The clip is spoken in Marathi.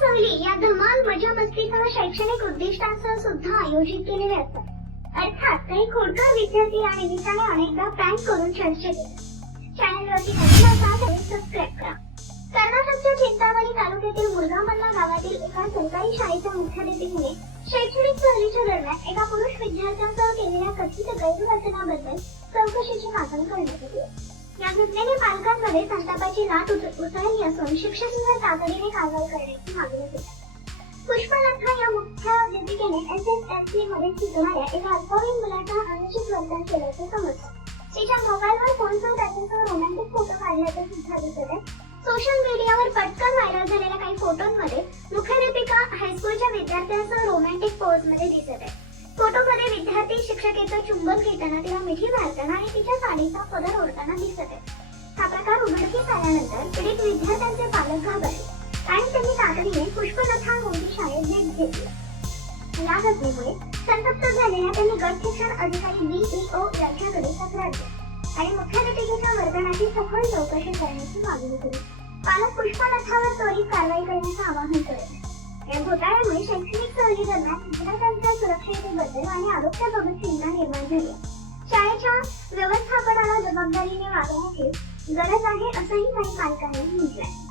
सहली या धमाल मजा मस्तीसह शैक्षणिक उद्दिष्टांसह सुद्धा आयोजित केलेल्या असतात. अर्थात काही खोडकर विद्यार्थी आणि निशाने अनेकदा प्रँक करून चर्चेत येतात. चॅनलवरती नवीन असाल तर सबस्क्राईब करा. कर्नाटकच्या चिंतामणी तालुक्यातील मुरगामल्ला गावातील एका सरकारी शाळेच्या मुख्याध्यापिकेने शैक्षणिक सहलीच्या दरम्यान एका पुरुष विद्यार्थ्यांसह केलेल्या कथित गैरवर्तनाबद्दल चौकशीची मागणी करण्यात आली. या घटनेने पालकांमध्ये संतापाची लाट उसळली असून शिक्षकांवर तातडीने कारवाई करण्याची मागणी केली. पुष्पलता या मुख्याध्यापिकेने SSLC मध्ये शिकणाऱ्या एका अल्पवयीन मुलाचा अनुचित वर्तन केल्याचे समजले. तिच्या मोबाईलवर फोनसह त्याच्यासह रोमॅन्टिक फोटो काढल्याचे सुद्धा दिसत आहे. सोशल मीडियावर पटकन व्हायरल झालेल्या काही फोटोंमध्ये मुख्याध्यापिका हायस्कूलच्या विद्यार्थ्यांसह रोमॅन्टिक पोजमध्ये दिसत आहे. फोटोमध्ये विद्यार्थी शिक्षकेचं चुंबन घेताना, तिला मिठी मारताना आणि तिच्या साडीचा पदर ओढताना दिसत आहे. हा प्रकार उघडकीस आल्यानंतर पीडित विद्यार्थ्यांचे पालक घाबरले आणि त्यांनी तातडीने पुष्पलता गोंदी शाळेत भेट घेतली. या घटनेमुळे संतप्त झालेल्या त्यांनी गट शिक्षण अधिकारी BEO यांच्याकडे तक्रार केली आणि मुख्याध्यापिकेच्या वर्तनाची सखोल चौकशी करण्याची मागणी केली. पालक पुष्पलतावर त्वरित कारवाई करण्याचं आवाहन करत. या घोटाळ्यामुळे शैक्षणिक सहली दरम्यान विद्यार्थ्यांच्या सुरक्षिततेबद्दल आणि आरोग्याबाबत चिंता निर्माण झाली. शाळेच्या व्यवस्थापनाला जबाबदारीने वागण्याची गरज आहे असंही काही पालकांनी म्हटलंय.